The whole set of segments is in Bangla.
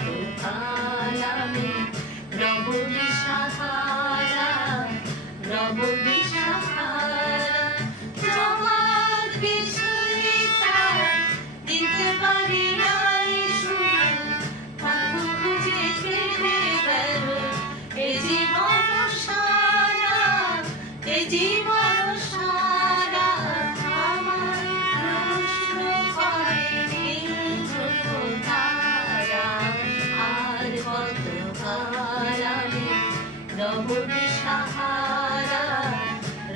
কতকাল আমি রব দিশাহারা, রব দিশাহারা। জবাব কিছুই তার দিতে পারি নাই, শুধু পথ খুঁজে ফিরে গেল এ জীবন সারা, এ জীবন সারা। আমায় প্রশ্ন করে নীল তারা, আর কতকাল আমি রব দিশাহারা,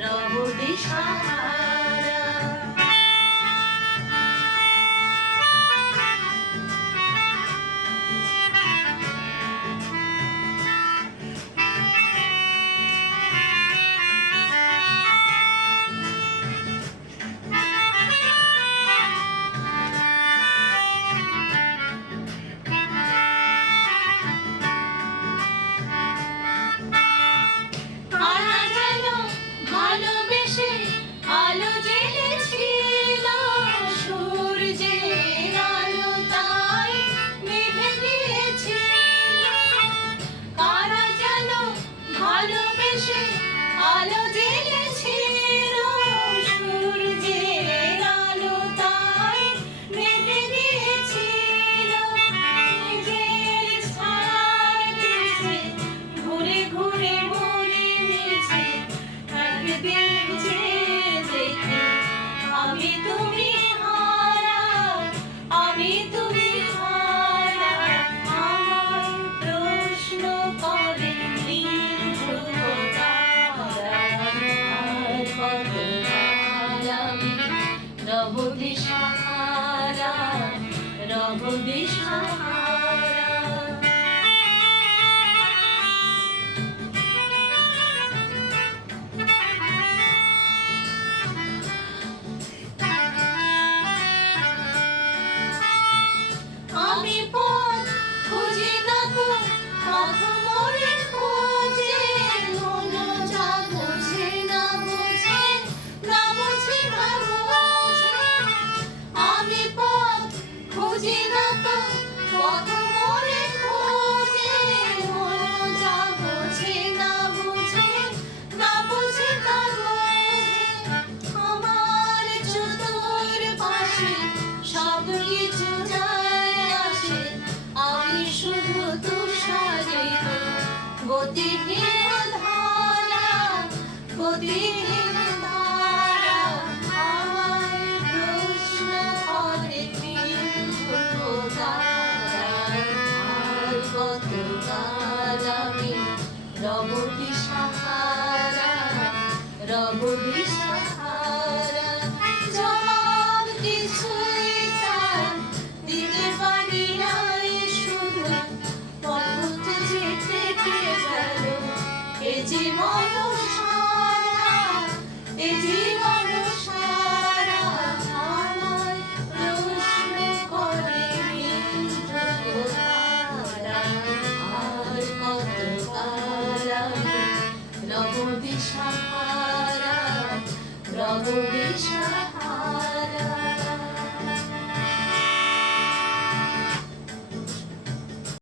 রব দিশাহারা। ভালোবেসে আলো জ্বেলেছিল, সূর্যের আলো তাই নিভে গিয়েছিল। কারা যেন ভালোবেসে আলো জ্বেলেছিল, সূর্যের আলো তাই নিভে গিয়েছিল। নিজের ছায়ার পিছে ঘুরে ঘুরে মরে মিছে একদিন যে দেখি আমি তুমি হারা, আমি তুমি হারা। আমায় প্রশ্ন করে নীল তারা, আর কতকাল আমি রব দিশাহারা, রব দিশাহারা। আমি পথ খুঁজি না গো, পথ মোরে খোঁজে, মন যা বোঝে না বোঝে, না বোঝে না বোঝে। আমি পথ খুঁজি না গো, পথ মোরে খোঁজে, মন যা বোঝে না বোঝে, না বোঝে না বোঝে। আমার চতুর পাশে সব কিছু যায় আসে, আমি শুধু তুষারের গতিহীন ধারা, গতিহীন